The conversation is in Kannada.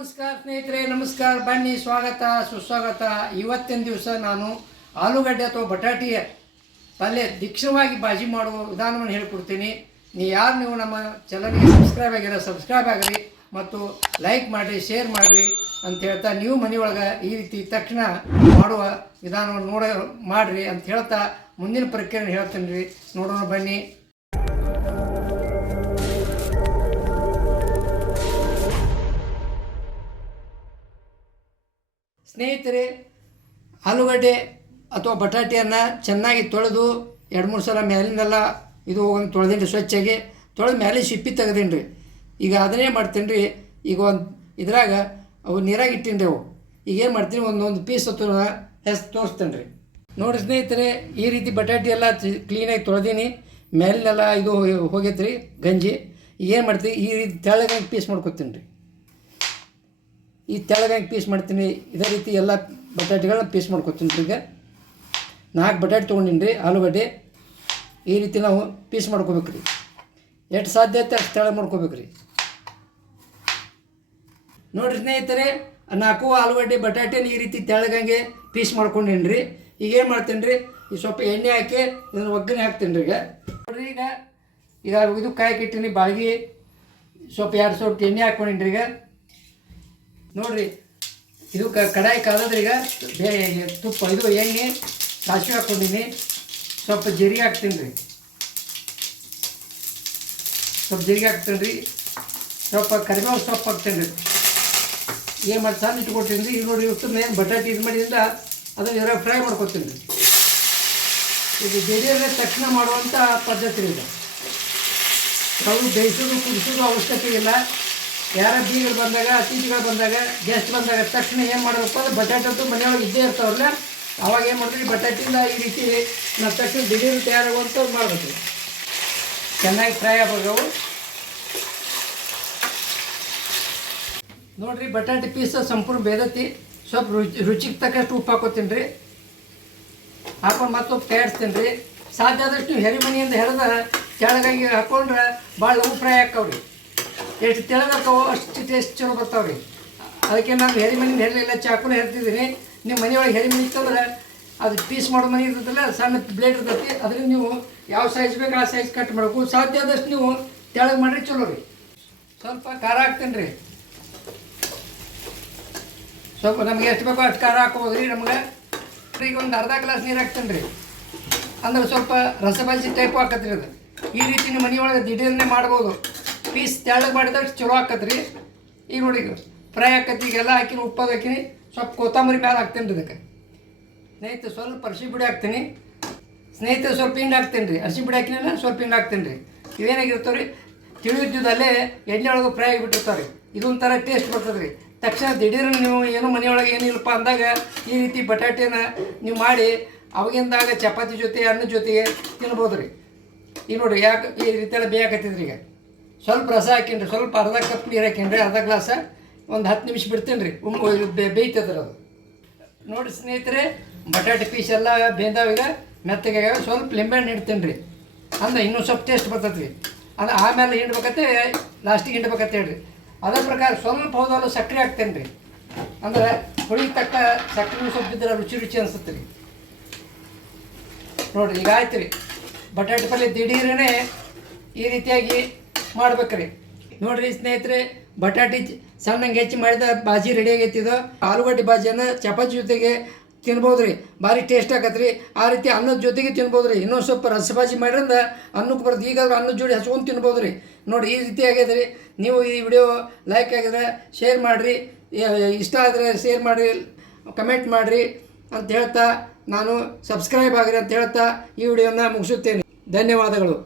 ನಮಸ್ಕಾರ ಸ್ನೇಹಿತರೆ, ನಮಸ್ಕಾರ. ಬನ್ನಿ, ಸ್ವಾಗತ, ಸುಸ್ವಾಗತ. ಇವತ್ತಿನ ದಿವಸ ನಾನು ಆಲೂಗಡ್ಡೆ ಅಥವಾ ಬಟಾಟಿಯ ಪಲ್ಯ ದೀಕ್ಷವಾಗಿ ಬಾಜಿ ಮಾಡುವ ವಿಧಾನವನ್ನು ಹೇಳ್ಕೊಡ್ತೀನಿ. ನೀವು ಯಾರು ನೀವು, ನಮ್ಮ ಚಾನಲ್ಗೆ ಸಬ್ಸ್ಕ್ರೈಬ್ ಆಗಿರೋ ಸಬ್ಸ್ಕ್ರೈಬ್ ಆಗಿರಿ ಮತ್ತು ಲೈಕ್ ಮಾಡಿರಿ ಶೇರ್ ಮಾಡಿರಿ ಅಂತ ಹೇಳ್ತಾ ನೀವು ಮನೆಯೊಳಗೆ ಈ ರೀತಿ ತಕ್ಷಣ ಮಾಡುವ ವಿಧಾನವನ್ನು ನೋಡ, ಮಾಡಿರಿ ಅಂತ ಹೇಳ್ತಾ ಮುಂದಿನ ಪ್ರಕ್ರಿಯೆ ಹೇಳ್ತೀನಿ ರೀ. ನೋಡೋಣ ಬನ್ನಿ. ಸ್ನೇಹಿತರೆ, ಆಲೂಗಡ್ಡೆ ಅಥವಾ ಬಟಾಟೆಯನ್ನು ಚೆನ್ನಾಗಿ ತೊಳೆದು ಎರಡು ಮೂರು ಸಲ ಮೇಲಿಂದೆಲ್ಲ ಇದು ಹೋಗಂಗೆ ತೊಳೆದೀನಿ ಸ್ವಚ್ಛಾಗಿ. ತೊಳೆದು ಮೇಲೆ ಸಿಪ್ಪಿ ತೆಗೆದೀನಿ ರೀ ಈಗ ಅದನ್ನೇ ಮಾಡ್ತೀನಿ ರೀ ಈಗ ಒಂದು ಇದ್ರಾಗ ಅವು ನೀರಾಗಿ ರೀ ಅವು. ಈಗ ಏನು ಮಾಡ್ತೀನಿ, ಒಂದೊಂದು ಪೀಸ್ ಅಥವಾ ಹೆಸ್ ತೋರಿಸ್ತೇನೆ ರೀ ನೋಡಿ ಸ್ನೇಹಿತರೆ, ಈ ರೀತಿ ಬಟಾಟೆ ಎಲ್ಲ ಕ್ಲೀನಾಗಿ ತೊಳೆದೀನಿ. ಮೇಲಿನೆಲ್ಲ ಇದು ಹೋಗೈತೆ ರೀ ಗಂಜಿ ಏನು ಮಾಡ್ತೀವಿ ಈ ರೀತಿ ತೆಳ್ಳಗೆ ಪೀಸ್ ಮಾಡ್ಕೊತೀನಿ ರೀ ಈ ತೆಳಗಾಗಿ ಪೀಸ್ ಮಾಡ್ತೀನಿ. ಇದೇ ರೀತಿ ಎಲ್ಲ ಬಟಾಟೆಗಳನ್ನ ಪೀಸ್ ಮಾಡ್ಕೊತೀನಿ ಈಗ ನಾಲ್ಕು ಬಟಾಟೆ ತೊಗೊಂಡಿನಿ ರೀ ಆಲೂಗಡ್ಡೆ. ಈ ರೀತಿ ನಾವು ಪೀಸ್ ಮಾಡ್ಕೋಬೇಕು ರೀ ಎಷ್ಟು ಸಾಧ್ಯ ಐತೆ ಅಷ್ಟು ತೆಳಗೆ ಮಾಡ್ಕೋಬೇಕು ರೀ ನೋಡಿರಿ ಸ್ನೇಹಿತರೆ, ನಾಲ್ಕು ಆಲೂಗಡ್ಡೆ ಬಟಾಟೆನ ಈ ರೀತಿ ತೆಳಗಂಗೆ ಪೀಸ್ ಮಾಡ್ಕೊಂಡೀನಿ ರೀ ಈಗ ಏನು ಮಾಡ್ತೀನಿ ರೀ ಈ ಸ್ವಲ್ಪ ಎಣ್ಣೆ ಹಾಕಿ ಇದನ್ನು ಒಗ್ಗರಣೆ ಹಾಕ್ತೀನಿ ರೀ ಈಗ. ನೋಡಿರಿ ಈಗ ಈಗ ಇದು ಕಾಯಕ್ಕೆ ಇಟ್ಟಿನಿ, ಬಾಳ್ಗಿ. ಸ್ವಲ್ಪ ಎರಡು ಸ್ವಲ್ಪ ಎಣ್ಣೆ ಹಾಕ್ಕೊಂಡಿನಿ ಈಗ. ನೋಡ್ರಿ, ಇದು ಕಡಾಯಿ ಕಾದದ್ರೀಗ ಈಗ ಬೇ ತುಪ್ಪ, ಇದು ಎಣ್ಣೆ, ಸಾಸಿವೆ ಹಾಕ್ಕೊಂಡಿನಿ. ಸ್ವಲ್ಪ ಜೀರಿಗೆ ಹಾಕ್ತೀನಿ ರೀ. ಸ್ವಲ್ಪ ಜೀರಿಗೆ ಹಾಕ್ತೀನಿ ರೀ. ಸ್ವಲ್ಪ ಕರಿಬೇವು ಸೊಪ್ಪು ಹಾಕ್ತೀನಿ ರೀ. ಏನು ಮಾಡಿ ಸಣ್ಣ ಇಟ್ಕೊಡ್ತೀನಿ ರೀ. ಈಗ ನೋಡಿ ಇವತ್ತು ಏನು ಬಟಾಟೆ ಇದು ಮಾಡಿದ್ರಿಂದ ಅದನ್ನು ಇದ್ರಾಗ ಫ್ರೈ ಮಾಡ್ಕೊತೀನಿ ರೀ. ಇದು ಜಡಿಯಲ್ಲೇ ತಕ್ಷಣ ಮಾಡುವಂಥ ಪದ್ಧತಿ ಇದೆ ಇದು. ಅವು ಬೇಯಿಸೋದು, ಕುದಿಸೋದು ಅವಶ್ಯಕತೆ ಇಲ್ಲ. ಯಾರ ಬೀಗರು ಬಂದಾಗ ಅತಿಥಿಗಳು ಬಂದಾಗ ಗೆಸ್ಟ್ ಬಂದಾಗ ತಕ್ಷಣ ಏನು ಮಾಡಬೇಕು ಅಂದ್ರೆ ಬಟಾಟದ್ದು ಮನೆಯೊಳಗೆ ಇದ್ದೇ ಇರ್ತಾವಲ್ಲ, ಅವಾಗ ಏನು ಮಾಡ್ತೀವಿ? ಬಟಾಟಿಂದ ಈ ರೀತಿ ನಾವು ತಕ್ಷಣ ದಿಢೀರ್ ತಯಾರಾಗುವಂಥದ್ದು ಮಾಡಬೇಕು. ಚೆನ್ನಾಗಿ ಫ್ರೈ ಆಗಬೇಕು ನೋಡಿರಿ, ಬಟಾಟೆ ಪೀಸ್ ಸಂಪೂರ್ಣ ಬೇದತಿ. ಸ್ವಲ್ಪ ರುಚಿ, ರುಚಿಗೆ ತಕ್ಕಷ್ಟು ಉಪ್ಪು ಹಾಕೋತೀನಿ ರೀ ಹಾಕೊಂಡು ಮತ್ತೊಬ್ಬ ತಯಾರಿಸ್ತೀನಿ ರೀ ಸಾಧ್ಯ ಆದಷ್ಟು ನೀವು ಹೆರಿಮನಿಯಿಂದ ಹೆರದ ಕೆಳಗಾಗಿ ಹಾಕೊಂಡ್ರೆ ಭಾಳ ಉಪ್ಪು ಫ್ರೈ ಹಾಕವ್ರಿ ಎಷ್ಟು ತೆಳಗಾಕವೋ ಅಷ್ಟು ಟೇಸ್ಟ್ ಚಲೋ ರೀ. ಅದಕ್ಕೆ ನಾನು ಹೆರಿ ಮನೆ ಹೆರಲಿಲ್ಲ, ಚಾಕುನ ಹೆರ್ತಿದ್ದೀನಿ. ನಿಮ್ಮ ಮನೆಯೊಳಗೆ ಹೆರಿ ಮನೆ ಇತ್ತಂದ್ರೆ ಅದು ಪೀಸ್ ಮಾಡೋ ಮನೆ ಇರ್ತದಲ್ಲ ಸಣ್ಣ ಬ್ಲೇಡ್ ಇರ್ತೈತಿ ಅದರಿಂದ ನೀವು ಯಾವ ಸೈಜ್ ಬೇಕು ಆ ಸೈಜ್ ಕಟ್ ಮಾಡಬೇಕು ಸಾಧ್ಯ ಆದಷ್ಟು ನೀವು ತೆಳಗೆ ಮಾಡಿರಿ ಚಲೋ ರೀ. ಸ್ವಲ್ಪ ಖಾರ ಹಾಕ್ತೇನೆ ರೀ. ಸ್ವಲ್ಪ ನಮ್ಗೆ ಎಷ್ಟು ಬೇಕೋ ಅಷ್ಟು ಖಾರ ಹಾಕ್ಬೋದು ರೀ ನಮ್ಗೆ. ಈಗ ಒಂದು ಅರ್ಧ ಗ್ಲಾಸ್ ನೀರು ಹಾಕ್ತೇನೆ ರೀ. ಅಂದ್ರೆ ಸ್ವಲ್ಪ ರಸಬಾಜಿ ಟೈಪ್ ಹಾಕತ್ರಿ ಅದು. ಈ ರೀತಿ ನಿಮ್ಮ ಮನೆಯೊಳಗೆ ದಿಢೀರ್ನೆ ಮಾಡ್ಬೋದು. ಪೀಸ್ ತೆಳ್ಳಗೆ ಮಾಡಿದಾಗ ಚಲೋ ಆಕತ್ರಿ ಈಗ ನೋಡಿ ಫ್ರೈ ಆಕತಿ ಈಗೆಲ್ಲ ಹಾಕಿನಿ ಉಪ್ಪು ಹಾಕಿನಿ, ಸ್ವಲ್ಪ ಕೊತ್ತಂಬರಿ ಮೇಲೆ ಹಾಕ್ತೀನಿ ರೀ ಇದಕ್ಕೆ. ಸ್ನೇಹಿತ ಸ್ವಲ್ಪ ಅರ್ಶಿ ಪುಡಿ ಹಾಕ್ತೀನಿ. ಸ್ನೇಹಿತರೆ, ಸ್ವಲ್ಪ ಹಿಂಗೆ ಹಾಕ್ತೀನಿ ರೀ. ಅರ್ಶಿ ಪುಡಿ ಹಾಕಿನ ಸ್ವಲ್ಪ ಹಿಂಗೆ ಹಾಕ್ತೀನಿ ರೀ. ಇವೇನಾಗಿರ್ತಾವೆ ರೀ ತಿಳಿದಿದ್ದಲ್ಲೇ ಎಣ್ಣೆ ಒಳಗೆ ಫ್ರೈ ಆಗಿಬಿಟ್ಟಿರ್ತಾವೆ ರೀ. ಇದೊಂಥರ ಟೇಸ್ಟ್ ಬರ್ತದೆ ರೀ. ತಕ್ಷಣ ದಿಢೀರ್ನ ನೀವು ಏನು ಮನೆಯೊಳಗೆ ಏನಿಲ್ಲಪ್ಪ ಅಂದಾಗ ಈ ರೀತಿ ಬಟಾಟೆನ ನೀವು ಮಾಡಿ, ಅವಾಗಿಂದಾಗ ಚಪಾತಿ ಜೊತೆ, ಅನ್ನ ಜೊತೆಗೆ ತಿನ್ಬೋದು ರೀ. ಈಗ ನೋಡಿರಿ ಯಾಕೆ ಈ ರೀತಿಯೆಲ್ಲ ಬೇಯಾಕತ್ತಿದ್ರಿ ಈಗ. ಸ್ವಲ್ಪ ರಸ ಹಾಕಿನ್ರಿ, ಸ್ವಲ್ಪ ಅರ್ಧ ಕಪ್ ನೀರು ಹಾಕಿನ್ರಿ, ಅರ್ಧ ಗ್ಲಾಸ ಒಂದು ಹತ್ತು ನಿಮಿಷ ಬಿಡ್ತೀನಿ ರೀ ಉಮ್ ಬೇಯ್ತದ್ರ ಅದು. ನೋಡಿ ಸ್ನೇಹಿತರೆ, ಬಟಾಟೆ ಪೀಸ್ ಎಲ್ಲ ಬೇಂದಾವೀಗ ಮೆತ್ತಗೆ ಸ್ವಲ್ಪ ಲಿಂಬೆಹಣ್ಣು ಇಡ್ತೀನಿ ರೀ ಅಂದ್ರೆ ಇನ್ನೂ ಸ್ವಲ್ಪ ಟೇಸ್ಟ್ ಬರ್ತೈತೆ ರೀ ಅದು ಆಮೇಲೆ ಹಿಂಡ್ಬೇಕತ್ತೆ ಲಾಸ್ಟಿಗೆ ಹಿಂಡ್ಬೇಕತ್ತೆ ಹೇಳ್ರಿ. ಅದರ ಪ್ರಕಾರ ಸ್ವಲ್ಪ ಹೋದಲ್ಲ ಸಕ್ಕರೆ ಹಾಕ್ತೇನೆ ರೀ ಅಂದ್ರೆ ಹುಳಿ ತಕ್ಕ ಸಕ್ಕರೆ ಸ್ವಲ್ಪ ಇದ್ರೆ ರುಚಿ ರುಚಿ ಅನಿಸುತ್ತೆ ರೀ. ನೋಡಿರಿ, ಈಗ ಆಯ್ತು ರೀ. ಬಟಾಟೆ ಪಲ್ಯ ದಿಢೀರನೇ ಈ ರೀತಿಯಾಗಿ ಮಾಡ್ಬೇಕ್ರಿ. ನೋಡ್ರಿ ಸ್ನೇಹಿತರೆ, ಬಟಾಟಿ ಸಣ್ಣಂಗೆ ಹೆಚ್ಚಿ ಮಾಡಿದ ಬಾಜಿ ರೆಡಿ ಆಗೈತಿ ಇದು ಆಲೂಗಡ್ಡೆ ಬಾಜಿಯನ್ನು ಚಪಾತಿ ಜೊತೆಗೆ ತಿನ್ಬೋದು ರೀ ಭಾರಿ ಟೇಸ್ಟ್ ಆಗತ್ತೆ ರೀ ಆ ರೀತಿ ಅನ್ನದ ಜೊತೆಗೆ ತಿನ್ಬೋದು ರೀ ಇನ್ನೊಂದು ಸ್ವಲ್ಪ ರಸಬಾಜಿ ಮಾಡಿರಿಂದ ಅನ್ನಕ್ಕೆ ಬರೋದು ಈಗಾದ್ರೂ ಅನ್ನದ ಜೋಡಿ ಹಚ್ಕೊಂಡು ತಿನ್ಬೋದು ರೀ ನೋಡಿ ಈ ರೀತಿ ಆಗ್ಯದ ರೀ ನೀವು ಈ ವಿಡಿಯೋ ಲೈಕ್ ಆಗಿದ್ರೆ ಶೇರ್ ಮಾಡಿರಿ. ಇಷ್ಟ ಆದರೆ ಶೇರ್ ಮಾಡಿರಿ ಕಮೆಂಟ್ ಮಾಡಿರಿ ಅಂತ ಹೇಳ್ತಾ ನಾನು ಸಬ್ಸ್ಕ್ರೈಬ್ ಆಗಿರಿ ಅಂತ ಹೇಳ್ತಾ ಈ ವಿಡಿಯೋನ ಮುಗಿಸುತ್ತೇನೆ. ಧನ್ಯವಾದಗಳು.